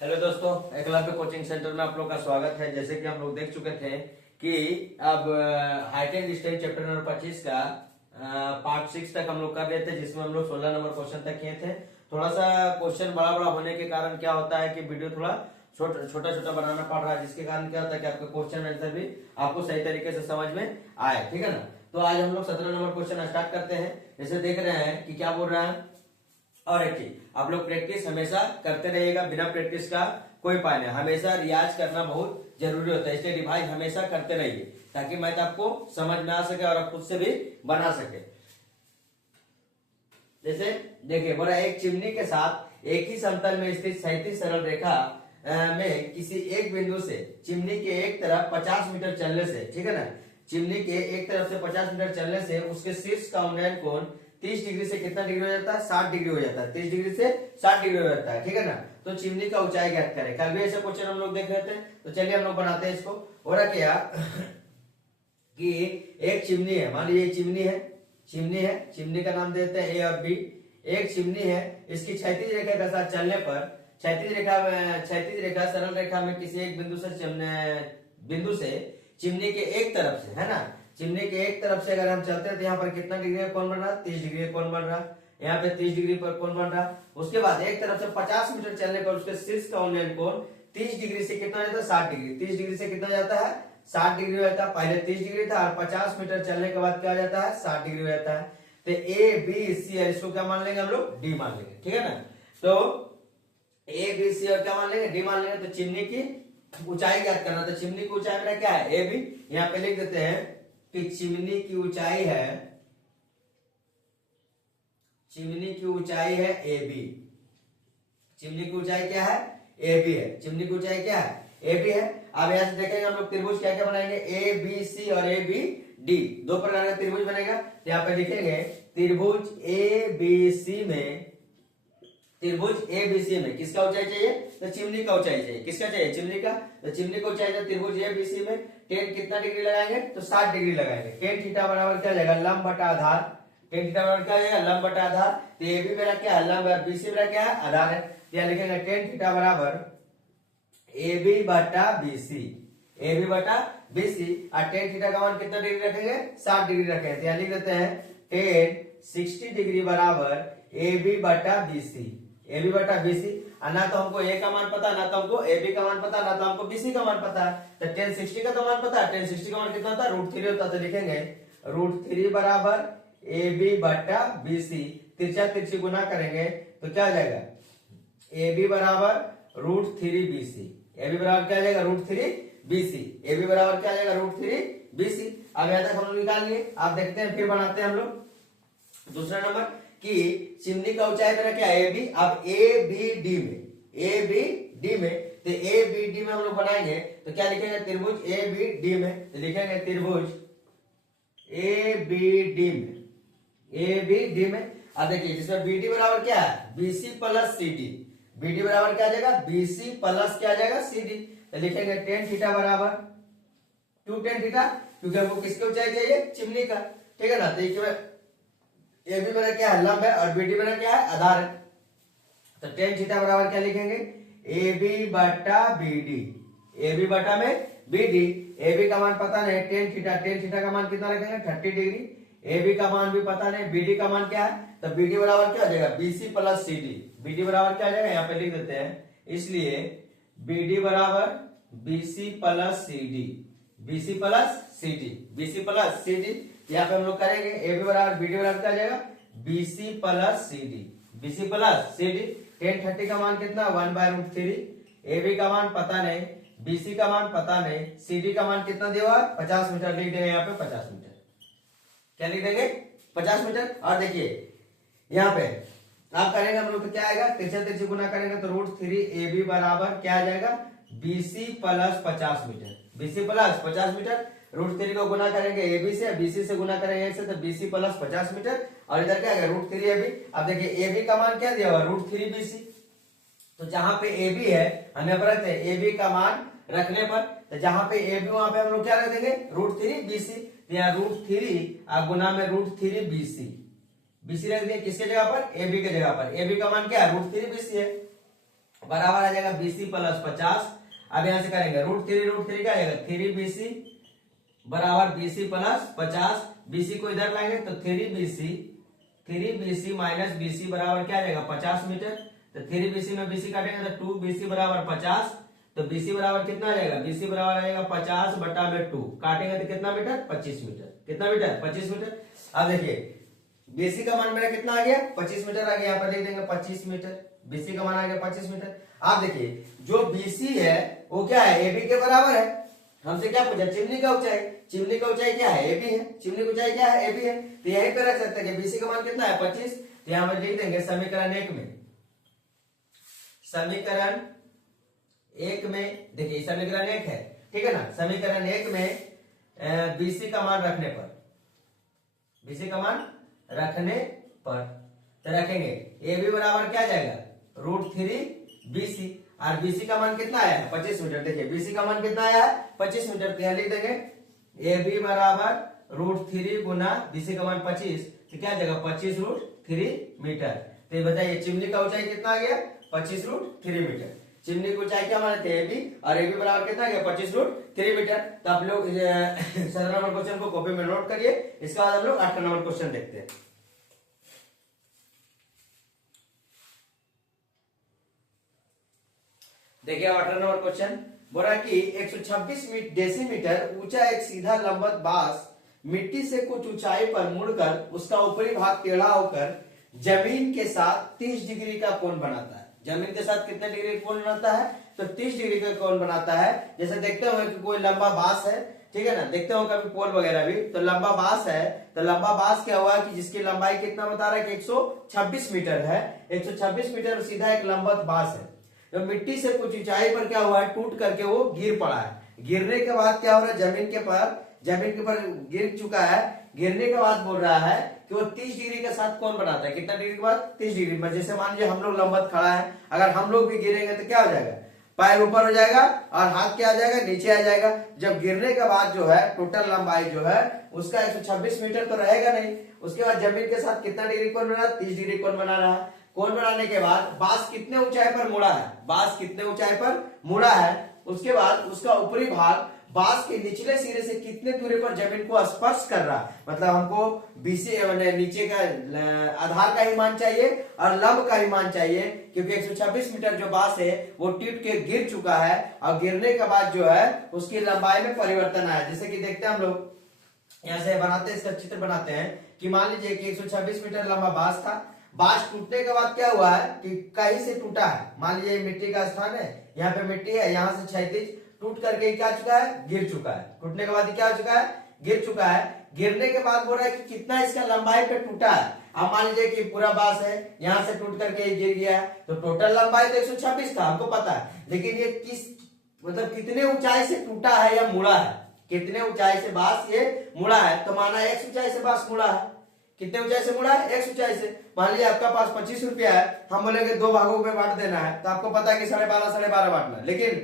Hello दोस्तों, Eklavya coaching centre में आप लोग का स्वागत है। जैसे कि हम लोग देख चुके थे कि अब height and distance chapter number 25 का पार्ट 6 तक हम लोग कर रहे थे, जिसमें हम लोग 16 नंबर क्वेश्चन तक किए थे। थोड़ा सा क्वेश्चन बड़ा बड़ा होने के कारण क्या होता है कि वीडियो थोड़ा छोटा छोटा बनाना पड़ रहा है, जिसके कारण क्या होता है कि आपका क्वेश्चन आंसर भी आपको सही तरीके से समझ में आए। ठीक है ना। तो आज हम लोग 17 नंबर क्वेश्चन स्टार्ट करते हैं। जैसे देख रहे हैं कि क्या बोल रहा है, और एक चीज आप लोग प्रैक्टिस हमेशा करते रहिएगा। बिना प्रैक्टिस का कोई उपाय नहीं। हमेशा रियाज करना बहुत जरूरी होता है, इसलिए रिवाइज हमेशा करते रहिए ताकि मैथ आपको समझ में आ सके और आप खुद से भी बना सके। जैसे देखिए, बोला एक चिमनी के साथ एक ही समतल में स्थित क्षैतिज सरल रेखा में किसी एक बिंदु से चिमनी के एक तरफ 50 मीटर चलने से, ठीक है ना, चिमनी के एक तरफ से 50 मीटर चलने से उसके शीर्ष का उन्नयन कोण 30 डिग्री से कितना डिग्री हो जाता है? 60 डिग्री हो जाता है। 30 डिग्री से 60 डिग्री हो जाता है। ठीक है ना। तो चिमनी का ऊंचाई ज्ञात करें। कल भी ऐसे क्वेश्चन हम लोग देख रहे थे, तो चलिए हम लोग बनाते हैं इसको। हो रहा क्या कि एक चिमनी है, मान लीजिए चिमनी है, चिमनी का नाम देते हैं ए और बी। एक चिमनी है, इसकी क्षैतिज रेखा के साथ चलने पर क्षैतिज रेखा सरल रेखा में किसी एक बिंदु से चिमनी के एक तरफ से, है ना, चिमनी के एक तरफ से अगर हम चलते हैं तो यहाँ पर कितना डिग्री का कोण बन रहा है? 30 डिग्री का कोण बन रहा है। यहाँ पे 30 डिग्री पर कोण बन रहा है। उसके बाद एक तरफ से 50 मीटर चलने पर उसके शीर्ष का उन्नयन कोण 30 डिग्री से कितना जाता है? 60 डिग्री। 30 डिग्री से कितना जाता है? 60 डिग्री हो जाता है। पहले 30 डिग्री था और 50 मीटर चलने के बाद क्या हो जाता है? 60 डिग्री हो जाता है। तो ए बी सी और इसको क्या मान लेंगे हम लोग? डी मान लेंगे। ठीक है ना। तो ए बी सी और क्या मान लेंगे? डी मान लेंगे। तो चिमनी की ऊंचाई ज्ञात करना। तो चिमनी की ऊंचाई मेरा क्या है? A B. यहाँ पे लिख देते हैं कि चिमनी की ऊंचाई है ए बी। चिमनी की ऊंचाई क्या है? ए बी है। चिमनी की ऊंचाई क्या है? ए बी है। अब यहां से देखेंगे हम लोग त्रिभुज क्या क्या बनाएंगे? ए बी सी और ए बी डी, दो प्रकार का त्रिभुज बनेगा। तो यहाँ पे लिखेंगे त्रिभुज ए बी सी में, त्रिभुज ए बी सी में किसका ऊंचाई चाहिए? तो चिमनी का ऊंचाई चाहिए। किसका चाहिए? चिमनी का। तो चिमनी को ऊंचाई त्रिभुज ए बी सी में टेन कितना डिग्री लगाएंगे? तो 60 डिग्री लगाएंगे। टेन थीटा बराबर क्या हो जाएगा? लंब बटा आधार। टेन थीटा बराबर क्या हो जाएगा? लंब बटा आधार। तो ए बी मेरा क्या है? लंब है। बीसी मेरा क्या है? आधार है। तो यहाँ लिखेंगे टेन थीटा बराबर ए बी बटा बीसी, ए बी बटा बीसी। और टेन थीटा का मान कितना डिग्री रखेंगे? 60 डिग्री रखेंगे। तो यहाँ लिख देते हैं टेन 60 डिग्री बराबर ए बी बटा बीसी, ए बी बटा बीसी। ना तो हमको ए का मान पता, ना तो हमको ए बी का मान पता, ना तो हमको बीसी का मान पता। तो टेन 60 का तो मान पता है। टेन 60 का मान कितना होता है? √3 होता है। तो लिखेंगे √3 बराबर ए बी बटा बीसी। तिरछा तिरछी गुना करेंगे तो क्या हो जाएगा? ए बी बराबर √3 बीसी। ए बी बराबर क्या आ जाएगा? √3 बीसी। ए बी बराबर क्या आ जाएगा? √3 बीसी। अब यहाँ तक हम लोग निकाल लिए। आप देखते हैं, फिर बनाते हैं हम लोग दूसरा नंबर कि चिमनी का ऊंचाई मेरा क्या है? A B. अब ए बी डी में, तो ए बी डी में हम लोग बनाएंगे तो क्या लिखेंगे? त्रिभुज ए बी डी में। तो लिखेंगे त्रिभुज ए बी डी में। अब देखिए जिसमें बी डी बराबर क्या है? BC plus C D. B D बराबर क्या आ जाएगा? बीसी प्लस क्या आ जाएगा? C D. तो लिखेंगे टेन थीटा बराबर 2 टेन थीटा, क्योंकि हमको किसकी ऊंचाई चाहिए? चिमनी का। ठीक है ना। तो ए बी मेरा क्या है? लंब है और बी डी मेरा क्या है? आधार है। तो टेन थीटा बराबर क्या लिखेंगे? ए बी बटा बी डी, ए बी बटा में बी डी। ए बी का मान पता नहीं, टेन थीटा का मान कितना रखेंगे? 30 डिग्री। ए बी का मान भी पता नहीं, बी डी का मान क्या है? तो बी डी बराबर क्या हो जाएगा? BC plus C D. B D बराबर क्या आ जाएगा? यहाँ पे लिख देते हैं, इसलिए बी डी बराबर BC plus C D, BC plus C D, BC plus C D. यहाँ पे हम लोग करेंगे ए बी बराबर बी डी बराबर क्या आ जाएगा? BC plus C D, BC plus C D. Ten 30 का मान कितना? 1/√3। ए बी का मान पता नहीं, बीसी का मान पता नहीं, सी डी का मान कितना दिया हुआ? 50 मीटर। लिख देंगे यहाँ पे 50 मीटर। क्या लिख देंगे? 50 मीटर। और देखिए यहाँ पे आप करेंगे हम लोग तो क्या आएगा? तिरछा तिरछी गुना करेंगे तो √3 ए बी बराबर क्या आ जाएगा? BC plus 50 metre, BC plus 50 metre. √3 को गुना करेंगे ए बी से, बीसी से गुना करेंगे एक से, तो बीसी प्लस 50 मीटर। और इधर क्या आएगा? √3 ए बी। अब देखिए ए बी का मान क्या दिया हुआ? √3 बीसी। तो जहां पे ए बी है हमें रखते हैं ए बी का मान रखने पर, तो जहां पे ए बी वहां पे हम लोग क्या रख देंगे? √3 बीसी। यहाँ √3 गुना में √3 बीसी रख दिया। किसके जगह पर? ए बी के जगह पर। ए बी का मान क्या है? √3 बीसी है। बराबर आ जाएगा BC प्लस 50। अब यहां से करेंगे √3 क्या आएगा 3BC बराबर BC प्लस 50। BC को इधर लाएंगे तो 3BC माइनस BC बराबर क्या आ जाएगा 50 मीटर। तो 3BC में BC काटेंगे तो 2BC बराबर 50। तो BC बराबर कितना आ जाएगा BC बराबर आ जाएगा 50 बटा में 2 काटेंगे तो कितना मीटर 25 मीटर। कितना मीटर 25 मीटर। अब देखिए BC का मान मेरा कितना आ गया 25 मीटर आ गया। यहाँ पर लिख देंगे 25 मीटर। BC का मान आ गया 25 मीटर। आप देखिए जो BC है वो क्या है AB के बराबर है। हमसे क्या पूछा चिमनी का ऊंचाई। चिमनी का ऊंचाई क्या है AB है। चिमनी की ऊंचाई क्या है AB है। तो यहीं पे रख सकते हैं कि BC का मान कितना है 25। तो यहाँ पर लिख देंगे समीकरण 1 में। समीकरण 1 में देखिए समीकरण 1 है ठीक है ना। समीकरण 1 में BC का मान रखने पर BC का मान रखने पर तो रखेंगे AB बराबर क्या जाएगा √3BC और BC का मान कितना आया है 25 मीटर। देखिए BC का मान कितना आया है 25 मीटर। तो यहाँ लिख देंगे AB बराबर √3 गुना BC का मान 25 तो क्या जाएगा 25√3 मीटर। तो ये बताइए चिमनी का ऊंचाई कितना आ गया 25√3 मीटर। चिमनी की ऊंचाई क्या माने थे AB और AB बराबर कितना आ गया 25√3 मीटर। तो आप लोग 17 नंबर क्वेश्चन को कॉपी में नोट करिए। इसके बाद हम लोग 18 नंबर क्वेश्चन देखते हैं। देखिए 18 नंबर क्वेश्चन बोला कि 126 डेसीमीटर ऊंचा एक सीधा लंबवत बांस मिट्टी से कुछ ऊंचाई पर मुड़कर उसका ऊपरी भाग टेढ़ा होकर जमीन के साथ 30 डिग्री का कोण बनाता है। जमीन के साथ कितने डिग्री का कोण बनाता है तो 30 डिग्री का कोण बनाता है। जैसे देखते हो कि कोई लंबा बांस है ठीक है ना। देखते हो कभी पोल वगैरह भी तो लंबा बांस है। तो लंबा बांस क्या हुआ कि जिसकी लंबाई कितना बता रहा है कि 126 मीटर है। 126 मीटर सीधा एक लंबवत बांस है। तो मिट्टी से कुछ ऊंचाई पर क्या हुआ है टूट करके वो गिर पड़ा है। गिरने के बाद क्या हो रहा है जमीन के ऊपर गिर चुका है। गिरने के बाद बोल रहा है कि वो 30 डिग्री के साथ कौन बनाता है। कितना डिग्री के बाद 30 डिग्री पर। जैसे मान लीजिए हम लोग लंबवत खड़ा है अगर हम लोग भी गिरेंगे तो क्या हो जाएगा पैर ऊपर हो जाएगा और हाथ क्या आ जाएगा नीचे आ जाएगा। जब गिरने के बाद जो है टोटल लंबाई जो है उसका 126 मीटर तो रहेगा नहीं। उसके बाद जमीन के साथ कितना डिग्री कोण बना 30 डिग्री कोण बना रहा है। कोण बनाने के बाद बांस कितने ऊंचाई पर मुड़ा है। बांस कितने ऊंचाई पर मुड़ा है। उसके बाद उसका ऊपरी भाग बांस के निचले सिरे से कितने दूरी पर जमीन को स्पर्श कर रहा है। मतलब हमको BC नीचे का आधार का ही मान चाहिए और लंब का ही मान चाहिए क्योंकि 126 मीटर जो बांस है वो टूट के गिर चुका है और गिरने के बाद जो है उसकी लंबाई में परिवर्तन आया। जैसे कि देखते हैं हम लोग यहाँ से बनाते हैं इसका चित्र बनाते हैं कि मान लीजिए कि 126 मीटर लंबा बांस था। बांस टूटने के बाद क्या हुआ है कि कहीं से टूटा है। मान लीजिए मिट्टी का स्थान है यहाँ पे मिट्टी है यहाँ से क्षैतिज टूट करके क्या चुका है गिर चुका है। टूटने के बाद क्या हो चुका है गिर चुका है। गिरने के बाद बोल रहा है कि कितना इसका लंबाई पे टूटा है। अब मान लीजिए कि पूरा बांस है यहाँ से टूट करके गिर गया है तो टोटल लंबाई तो 126 था हमको पता है। लेकिन ये किस मतलब कितने ऊंचाई से टूटा है या मुड़ा है। कितने ऊंचाई से बांस ये मुड़ा है। तो माना x ऊंचाई से बांस मुड़ा है। कितने ऊंचाई से मुड़ा है x ऊंचाई से। मान लीजिए आपका पास 25 रुपया है हम बोलेंगे 2 भागों में बांट देना है तो आपको पता है कि 12.5 बांटना। लेकिन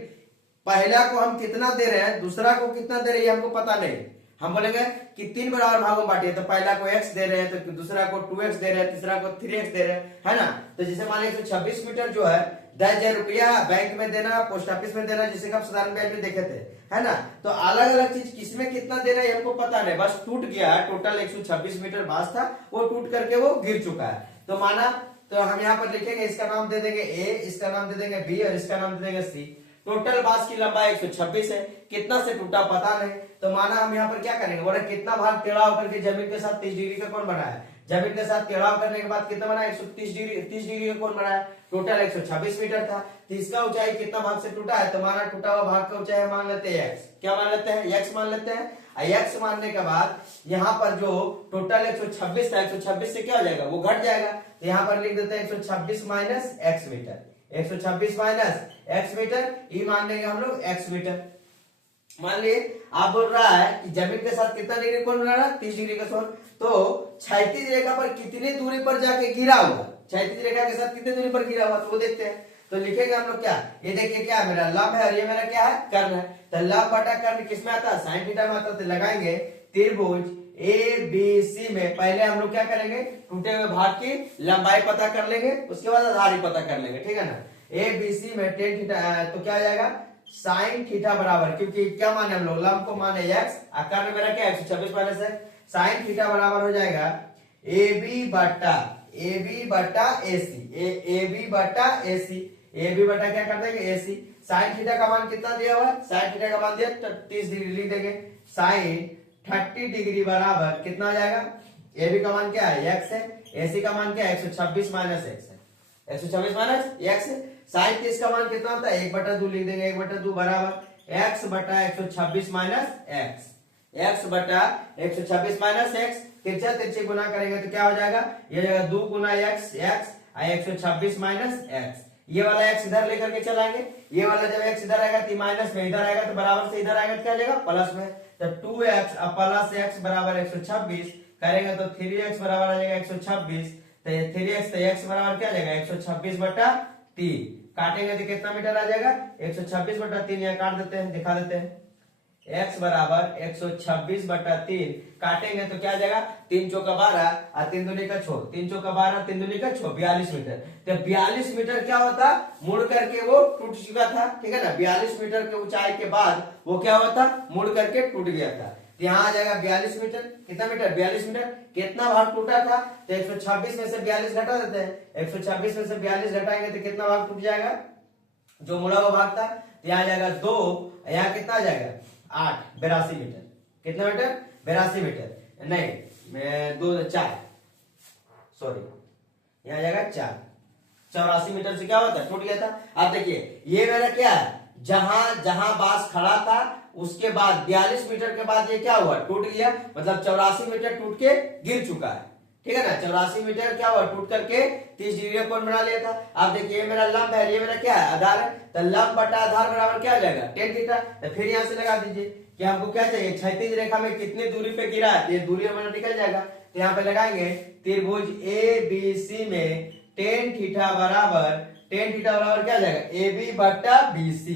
पहला को हम कितना दे रहे हैं दूसरा को कितना दे रहे हैं हमको पता नहीं। हम बोलेंगे कि 3 बराबर भागों में बांटिए तो पहला को x दे रहे हैं तो दूसरा को 2x दे रहे हैं तीसरा को 3x दे रहे हैं है ना। तो जैसे मान लीजिए 126 मीटर जो है 10,000 रुपया बैंक में देना पोस्ट ऑफिस में देना जिसे हम साधारण ब्याज में देखे थे है ना। तो अलग अलग चीज किसमें कितना देना है हमको पता नहीं। बस टूट गया है टोटल 126 मीटर बांस था वो टूट करके वो गिर चुका है। तो माना तो हम यहाँ पर लिखेंगे इसका नाम दे देंगे A इसका नाम दे देंगे B और इसका नाम दे देंगे C। टोटल बांस की लंबाई 126 है। कितना से टूटा पता नहीं। तो माना हम यहाँ पर क्या करेंगे बोले कितना भाग टेढ़ा होकर के जमीन के साथ 30 डिग्री का कोण बना है। जमीन के साथ टेढ़ा करने के बाद कितना बना 130 डिग्री का कोण बना है। टोटल 126 मीटर था तो इसका ऊंचाई कितना भाग से टूटा है। तो माना टूटा हुआ भाग का ऊंचाई मान लेते हैं x। क्या मान लेते हैं x मान लेते हैं। x मानने के बाद यहाँ पर जो टोटल 126 था 126 से क्या हो जाएगा वो घट जाएगा। तो यहाँ पर लिख देते हैं 126 minus x metre. 126 minus x metre ई मान लेंगे हम लोग x मीटर। मान लिए आप बोल रहा है कि जमीन के साथ कितना डिग्री कोण बना रहा है 30 डिग्री का कोण। तो क्षैतिज रेखा पर कितनी दूरी पर जाके गिरा हुआ। क्षैतिज रेखा के साथ कितनी दूरी पर गिरा हुआ तो वो देखते हैं। तो लिखेंगे हम लोग क्या ये देखिए क्या मेरा लंब है और ये मेरा क्या है कर्ण है। तो लंब बटा कर्ण किसमें आता है साइन थीटा में आता है। तो लगाएंगे त्रिभुज ABC में पहले हम लोग क्या करेंगे टूटे हुए भाग की लंबाई पता कर लेंगे उसके बाद आधारी पता कर लेंगे ठीक है ना। ए बी सी में टेन थीटा, तो क्या हो जाएगा साइन थीटा बराबर, क्योंकि क्या माने हम लोग लंब को माने एक्स, आकार में मेरा क्या 126 माइनस है, साइन थीटा बराबर हो जाएगा ए बी बटा ए सी, ए बी बटा ए सी, ए बी बटा क्या कर देंगे ए सी, साइन थीटा का मान कितना दिया हुआ है, साइन थीटा का मान दिया 30 डिग्री लिख देंगे, साइन 30 डिग्री बराबर कितना आ जाएगा, ए बी का मान क्या है एक्स है, ए सी का मान क्या है 126 माइनस एक्स है, 126 माइनस एक्स है, साइन 30 का मान कितना होता है 1/2 लिख देंगे, 1/2 बराबर एक्स बटा 126 माइनस एक्स, एक्स बटा 126 माइनस एक्स, तिरछा तिरछे गुना करेंगे तो क्या हो जाएगा, ये हो जाएगा 2 गुना एक्स, एक्स 126 माइनस एक्स, ये वाला एक्स इधर लेकर के चलाएंगे, ये वाला जब एक्स इधर आएगा तो माइनस में, इधर आएगा तो बराबर से इधर आएगा तो क्या हो जाएगा प्लस में, तो 2x प्लस x बराबर 126 करेंगे तो 3x बराबर आ जाएगा 126, तो ये 3x तो x बराबर क्या आ जाएगा 126 बटा 3, काटेंगे तो कितना मीटर आ जाएगा 126 बटा 3, यहाँ काट देते हैं दिखा देते हैं, x बराबर 126 बटा 3, काटेंगे तो क्या आ जाएगा 3 चौका 12 और 3 दूनी का 6, 3 चौका 12 3 दूनी का 6, 42 मीटर, तो 42 मीटर क्या होता मुड़ करके वो टूट चुका था, ठीक है ना, 42 मीटर के ऊंचाई के बाद वो क्या हुआ था मुड़ करके टूट गया था, तो यहाँ आ जाएगा 42 मीटर, कितना मीटर 42 मीटर, कितना भाग टूटा था तो 126 में से 42 घटा देते हैं, 126 में से 42 घटाएंगे तो कितना भाग टूट जाएगा, जो मुड़ा हुआ भाग था, तो यहाँ आ जाएगा 2, यहाँ कितना आ जाएगा 8, 82 मीटर, कितना मीटर 82 मीटर, नहीं 2 4 सॉरी यहाँ जाएगा 4, 84 मीटर से क्या होता है टूट गया था। अब देखिए ये मेरा क्या है, जहां जहां बांस खड़ा था उसके बाद 42 मीटर के बाद ये क्या हुआ टूट गया, मतलब 84 मीटर टूट के गिर चुका है, ठीक है ना, 84 मीटर क्या हुआ टूट करके 30 डिग्री का कोण बना लिया था। अब देखिए ये मेरा लंब है, ये मेरा क्या है आधार है, तो लंब बटा आधार बराबर क्या हो जाएगा tan थीटा, तो फिर यहाँ से लगा दीजिए कि हमको क्या चाहिए क्षैतिज रेखा में कितनी दूरी पे गिरा है, ये दूरी हमारा निकल जाएगा, तो यहाँ पे लगाएंगे त्रिभुज ए बी सी में tan थीटा बराबर क्या हो जाएगा ए बी बटा बी सी,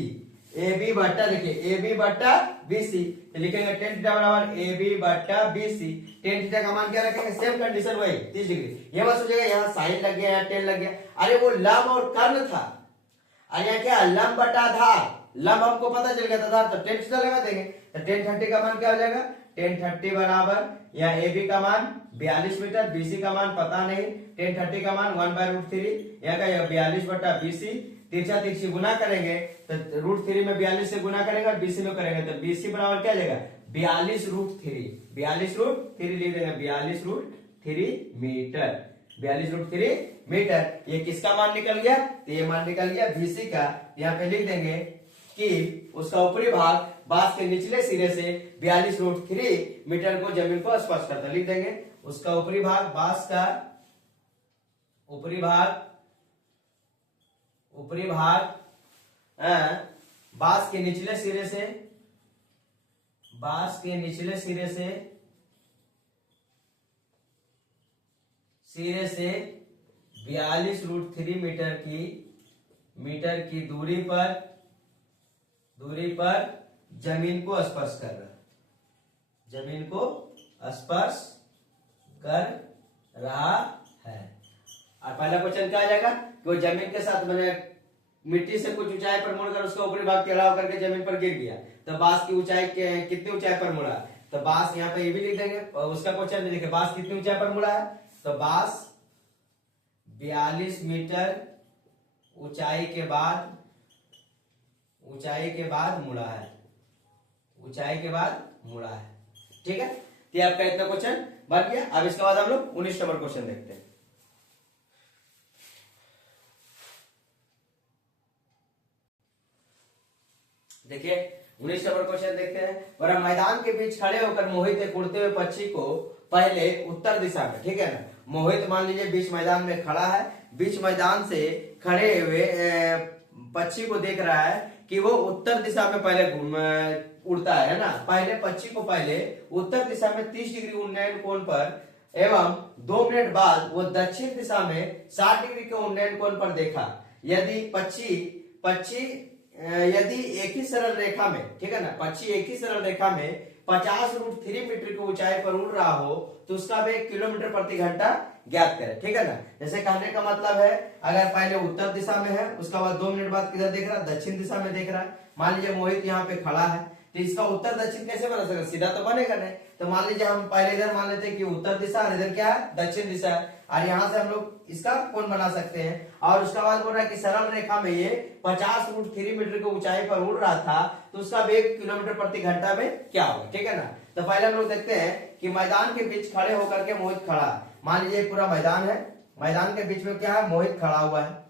ए बी बटा देखिए ए बी बटा बी सी, तो लिखेंगे tan थीटा बराबर ए बी बटा बी सी, tan थीटा का मान क्या रखेंगे सेम कंडीशन वही 30 डिग्री, ये मत सोचिएगा यहाँ साइन लग गया यहाँ tan लग गया, अरे वो लंब और कर्ण था, और यहाँ क्या लंब बटा आधार, लंब हमको पता चल गया था तो tan थीटा लगा देंगे, तो tan 30 का मान क्या हो जाएगा tan 30 बराबर यहाँ ए बी का मान 42 मीटर, बी सी का मान पता नहीं, tan 30 का मान 1/√3, यहाँ का 42 बटा बी सी, तिरछा तिरछी गुना करेंगे तो √3 में 42 से गुना करेंगे और बीसी में करेंगे तो बीसी बराबर क्या जाएगा 42√3, 42√3 लिख देंगे 42√3 मीटर, 42√3 मीटर, ये किसका मान निकल गया, तो ये मान निकल गया बीसी का, यहाँ पे लिख देंगे कि उसका ऊपरी भाग बांस के निचले सिरे से 42√3 मीटर को जमीन को स्पर्श करता है, लिख देंगे उसका ऊपरी भाग बांस का ऊपरी भाग बांस के निचले सिरे से 42√3 मीटर की दूरी पर जमीन को स्पर्श कर रहा है। और पहला क्वेश्चन क्या आ जाएगा कि वो जमीन के साथ मैंने मिट्टी से कुछ ऊंचाई पर मुड़कर उसका ऊपरी भाग टेढ़ा होकर के जमीन पर गिर गया, तो बांस की ऊंचाई कितनी ऊंचाई पर मुड़ा, तो बांस यहाँ पे ये भी लिख देंगे, उसका क्वेश्चन भी देखिए बांस कितनी ऊंचाई पर मुड़ा है, तो बांस 42 मीटर ऊंचाई के बाद मुड़ा है, ठीक है, तो आपका इतना क्वेश्चन बन गया। अब इसके बाद हम लोग 19 नंबर क्वेश्चन देखते हैं। देखिए 19 नंबर क्वेश्चन देखते हैं, और मैदान के बीच खड़े होकर मोहित एक उड़ते हुए पक्षी को पहले उत्तर दिशा में, ठीक है ना, मोहित मान लीजिए बीच मैदान में खड़ा है, बीच मैदान से खड़े हुए पक्षी को देख रहा है कि वो उत्तर दिशा में पहले उड़ता है ना, पहले पक्षी को पहले उत्तर दिशा में 30 डिग्री उन्नयन कोण पर एवं 2 मिनट बाद वो दक्षिण दिशा में 60 डिग्री के उन्नयन कोण पर देखा, यदि पक्षी यदि एक ही सरल रेखा में, ठीक है ना, पक्षी एक ही सरल रेखा में 50√3 मीटर की ऊंचाई पर उड़ रहा हो तो उसका वेग किलोमीटर प्रति घंटा ज्ञात करें, ठीक है ना। जैसे कहने का मतलब है अगर पहले उत्तर दिशा में है, उसका बाद 2 मिनट बाद किधर देख रहा है, दक्षिण दिशा में देख रहा है। मान लीजिए मोहित यहाँ पे खड़ा है, तो इसका उत्तर दक्षिण कैसे बना सकते, सीधा तो बनेगा नहीं। तो मान लीजिए हम पहले इधर मान लेते हैं कि उत्तर दिशा और इधर क्या है, दक्षिण दिशा है, और यहाँ से हम लोग इसका कोण बना सकते हैं। और उसका बाद बोल रहा है कि सरल रेखा में ये 50√3 मीटर की ऊंचाई पर उड़ रहा था, तो उसका वेग किलोमीटर प्रति घंटा में क्या होगा, ठीक है ना। तो पहले हम लोग देखते हैं कि मैदान के बीच खड़े होकर के मोहित खड़ा है। मान लीजिए पूरा मैदान है, मैदान के बीच में क्या है, मोहित खड़ा हुआ है।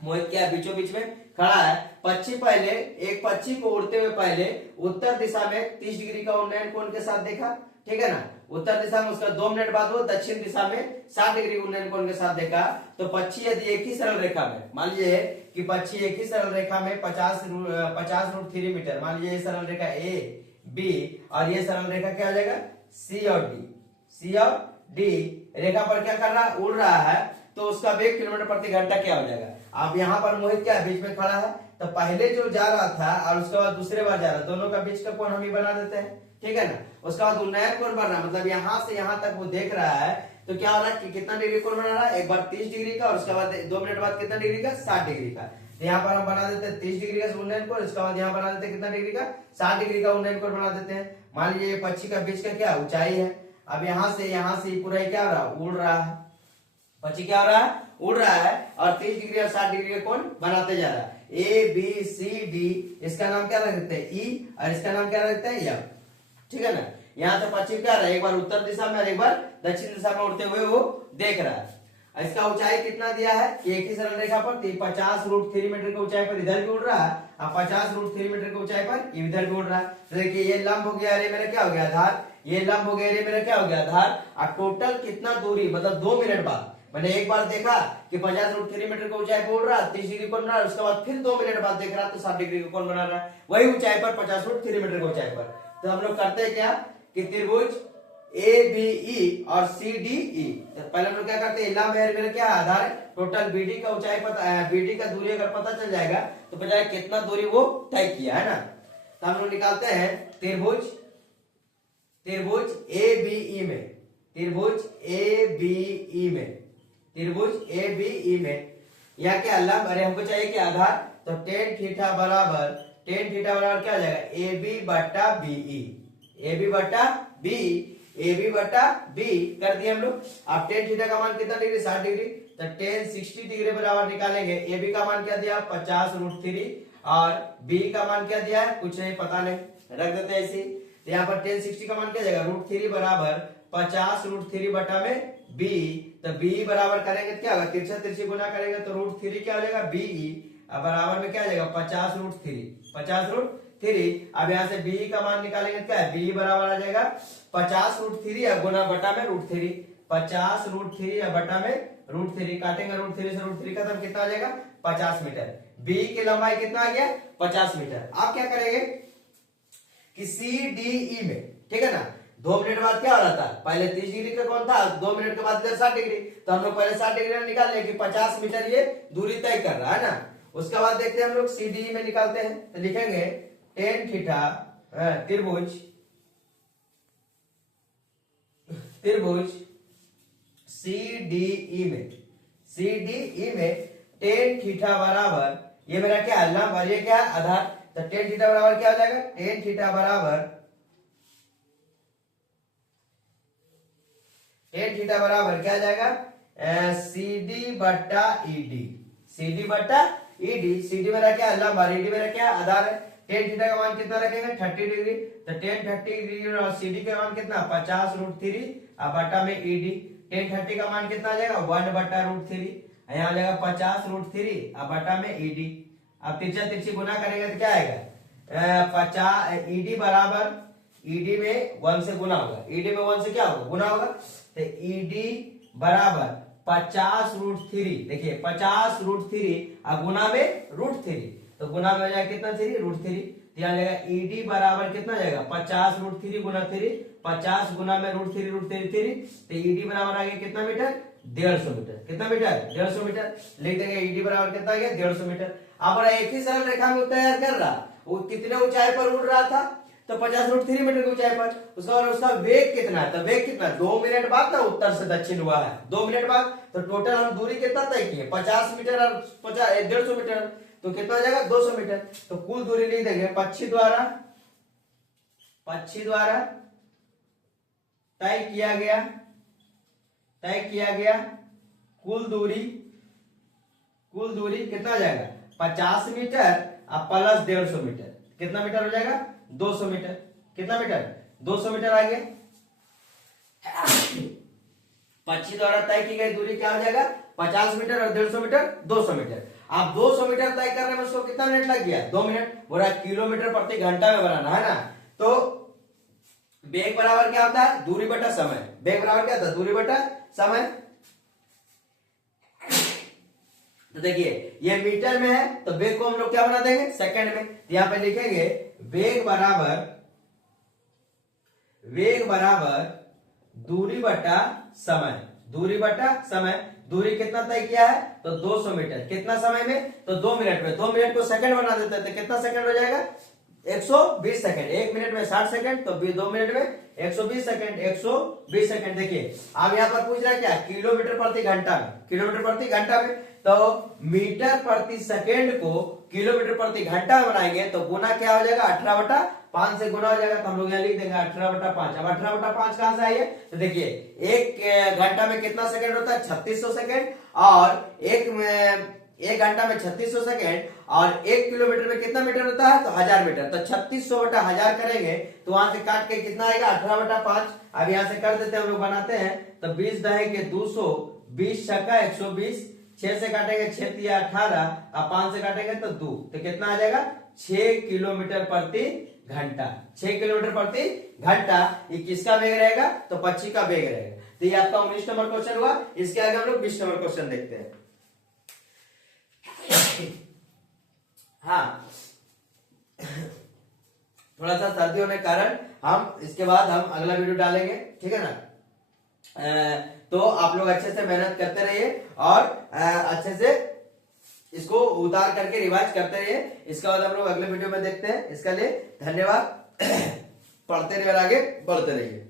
मोहित क्या है, बीचों बीच में खड़ा है। पक्षी पहले, एक पक्षी को उड़ते हुए पहले उत्तर दिशा में 30 डिग्री का उन्नयन कोण के साथ देखा, ठीक है ना। उत्तर दिशा में उसका 2 मिनट बाद वो दक्षिण दिशा में 60 डिग्री उन्नयन कोण के साथ देखा। तो पक्षी यदि एक ही सरल रेखा में, मान लीजिए कि पक्षी एक ही सरल रेखा में 50√3 मीटर, मान लीजिए ये सरल रेखा ए बी और ये सरल रेखा क्या हो जाएगा, सी और डी रेखा पर क्या कर रहा है, उड़ रहा है, तो उसका वेग किलोमीटर प्रति घंटा क्या हो जाएगा। अब यहाँ पर मोहित क्या बीच में खड़ा है, तो पहले जो जा रहा था और उसके बाद दूसरे बार जा रहा है, दोनों का बीच का कोण हम ही बना देते हैं, ठीक है ना। उसके बाद उन्नयन कोण बन रहा है, मतलब यहाँ से यहाँ तक वो देख रहा है, तो क्या हो रहा है कि कितना डिग्री कोण बना रहा है, एक बार 30 डिग्री का और उसके बाद 2 मिनट बाद कितना डिग्री का, 60 डिग्री का। तो यहाँ पर हम बना देते हैं 30 डिग्री का उन्नयन कोण, इसके बाद यहाँ बना देते हैं कितना डिग्री का, 60 डिग्री का उन्नयन कोण बना देते हैं। मान लीजिए पक्षी का बीच का क्या ऊंचाई है, अब यहाँ से पूरा क्या हो रहा है, उड़ रहा है, पक्षी क्या हो रहा है, उड़ रहा है और 30 डिग्री और 60 डिग्री का कोण बनाते जा रहा है। ए बी सी डी, इसका नाम क्या रख देते हैं, ई, और इसका नाम क्या रख देते हैं, एफ, ठीक है ना। यहाँ से पक्षी क्या रहा है, एक बार उत्तर दिशा में और एक बार दक्षिण दिशा में उड़ते हुए वो देख रहा है। इसका ऊंचाई कितना दिया है, एक ही सरल रेखा पर 50√3 मीटर की ऊंचाई पर इधर भी उड़ रहा है, और 50√3 मीटर की ऊंचाई पर इधर भी उड़ रहा है। तो देखिए ये लंब हो गया, अरे मेरा क्या हो गया, आधार, ये लंब हो गया, अरे मेरा क्या हो गया, आधार। और टोटल कितना दूरी, मतलब 2 मिनट बाद, मैंने एक बार देखा कि 50√3 मीटर की ऊंचाई पर उड़ रहा है, 30 डिग्री कोण बना रहा है, उसके बाद फिर 2 मिनट बाद देख रहा तो 60 डिग्री का कोण बना रहा है, वही ऊंचाई पर 50√3 मीटर की ऊंचाई पर। तो हम लोग करते हैं क्या कि त्रिभुज ए बी ई और सी डी ई, पहले हम लोग क्या करते हैं, लंब है मेरा क्या आधार है, टोटल बीडी का ऊंचाई पता, बीडी का दूरी अगर पता चल जाएगा तो पता है कितना दूरी वो तय किया है ना। तो हम लोग निकालते हैं त्रिभुज ए बी ई में, त्रिभुज ए बी ई में या क्या लंब, अरे हमको चाहिए क्या आधार, तो टेन थीटा बराबर क्या हो जाएगा, ए बी बटा बी कर दिए हम लोग। अब टेन थीटा का मान कितना डिग्री, 60 डिग्री, तो टेन 60 डिग्री बराबर निकालेंगे। ए बी का मान क्या दिया, 50√3, और बी का मान क्या दिया है, कुछ नहीं पता नहीं, रख देते हैं ऐसे। तो यहाँ पर टेन 60 का मान क्या जाएगा, √3 बराबर 50√3 बटा में बी, तो बी बराबर करेंगे क्या होगा, तिरछा गुना करेंगे तो √3 क्या हो जाएगा, बी बराबर में क्या आ जाएगा, 50√3। अब यहाँ से बी का मान निकालेंगे, क्या है, बी बराबर आ जाएगा 50√3 गुना बटा में √3, 50√3 या बटा में √3, काटेंगे √3 से √3 खत्म, कितना आ जाएगा, 50 मीटर। बी की लंबाई कितना आ गया, 50 मीटर। आप क्या करेंगे कि सी डी ई में, ठीक है ना, 2 मिनट बाद क्या हो रहा था, पहले 30 डिग्री का कौन था, 2 मिनट के बाद इधर 60 डिग्री, तो हम लोग पहले 60 डिग्री निकाल ले कि 50 मीटर ये दूरी तय कर रहा है ना। उसके बाद देखते हैं हम लोग सी डी ई में निकालते हैं, तो लिखेंगे टेन थीटा त्रिभुज सी डी ई में टेन थीटा बराबर, ये मेरा क्या है, लंब, और ये क्या है, आधार, तो टेन थीटा बराबर क्या हो जाएगा, टेन थीटा बराबर क्या आ जाएगा, CD बटा ईडी, CD मेरा क्या है, लंब, और ईडी मेरा क्या है, आधार है। टेन थीटा का मान कितना रखेंगे, 30 डिग्री, तो टेन 30 डिग्री और CD का मान कितना, 50√3 बटा में ईडी। टेन 30 का मान कितना आ जाएगा, 1 बटा √3, यहाँ आ जाएगा 50√3 बटा में ईडी। अब तिरछी गुना करेंगे तो क्या आएगा, 50, ईडी बराबर, ईडी में 1 से गुना होगा, ईडी में 1 से क्या होगा, गुना होगा, तो ईडी बराबर 50√3, देखिए 50√3 गुना में √3, तो गुना में हो जाएगा कितना, 3 √3, यहाँ जाएगा ईडी बराबर कितना जाएगा, 50√3 गुना 3, 50 गुना में √3, तो ईडी बराबर आ गया कितना मीटर, 150 मीटर। कितना मीटर, 150 मीटर। लिख देंगे ईडी बराबर कितना आ गया, 150 मीटर। अब एक ही सरल रेखा में तैयार कर रहा, वो कितने ऊंचाई पर उड़ रहा था, तो तो 50√3 मीटर की ऊंचाई पर। उसका और उसका वेग कितना है, तो वेग कितना, 2 मिनट बाद ना उत्तर से दक्षिण हुआ है, 2 मिनट बाद। तो टोटल हम दूरी कितना तय किए, 50 मीटर और 150 मीटर, तो कितना हो जाएगा 200 मीटर। तो कुल दूरी लिख देंगे पक्षी द्वारा तय किया गया कुल दूरी कितना हो जाएगा 50 मीटर अब प्लस 150 मीटर, कितना मीटर हो जाएगा 200 मीटर। कितना मीटर 200 मीटर आ गया। पक्षी द्वारा तय की गई दूरी क्या हो जाएगा 50 मीटर और 150 मीटर 200 मीटर। आप 200 मीटर तय करने में उसको कितना मिनट लग गया 2 मिनट। बोला किलोमीटर प्रति घंटा में बनाना है ना, तो वेग बराबर क्या होता है दूरी बटा समय। वेग बराबर क्या होता है दूरी बटा समय। तो देखिए ये मीटर में है तो वेग को हम लोग क्या बना देंगे सेकंड में। तो यहां पे लिखेंगे वेग बराबर दूरी बटा समय। दूरी कितना तय किया है तो 200 मीटर, कितना समय में तो 2 मिनट में। 2 मिनट को सेकंड बना देते हैं तो कितना सेकंड हो जाएगा 120 सेकंड। 1 मिनट में 60 सेकंड, तो 2 मिनट में 120 सेकंड। 120 सेकंड। देखिए अब यहाँ पर पूछ रहा है क्या किलोमीटर प्रति घंटा में, किलोमीटर प्रति घंटा में। तो मीटर प्रति सेकंड को किलोमीटर प्रति घंटा में बनाएंगे तो गुना क्या हो जाएगा 18/5 से गुना हो जाएगा। तो हम लोग यहाँ लिख देंगे 18/5। अब 18/5 कहां से आई है तो देखिए एक घंटा में कितना सेकंड होता है 3600 सेकंड, और एक घंटा में 3600 सेकंड, और 1 किलोमीटर में कितना मीटर होता है तो 1000 मीटर। तो 3600/1000 करेंगे तो वहां से काट के कितना आएगा 18/5। अब यहाँ से कर देते हैं हम लोग बनाते हैं तो 20 दहेंगे 200, 20 छक्का 120, 6 से काटेंगे 6 तिया 18, अब 5 से काटेंगे तो 2, तो कितना आ जाएगा 6 किलोमीटर प्रति घंटा। 6 किलोमीटर प्रति घंटा। ये किसका वेग रहेगा तो पक्षी का वेग रहेगा। तो ये आपका 19 नंबर क्वेश्चन हुआ। इसके आगे हम लोग 20 नंबर क्वेश्चन देखते हैं। हाँ थोड़ा सा सर्दी होने के कारण हम इसके बाद हम अगला वीडियो डालेंगे, ठीक है ना। तो आप लोग अच्छे से मेहनत करते रहिए और अच्छे से इसको उतार करके रिवाइज करते रहिए। इसके बाद हम लोग अगले वीडियो में देखते हैं। इसके लिए धन्यवाद। पढ़ते रहिए और आगे बढ़ते रहिए।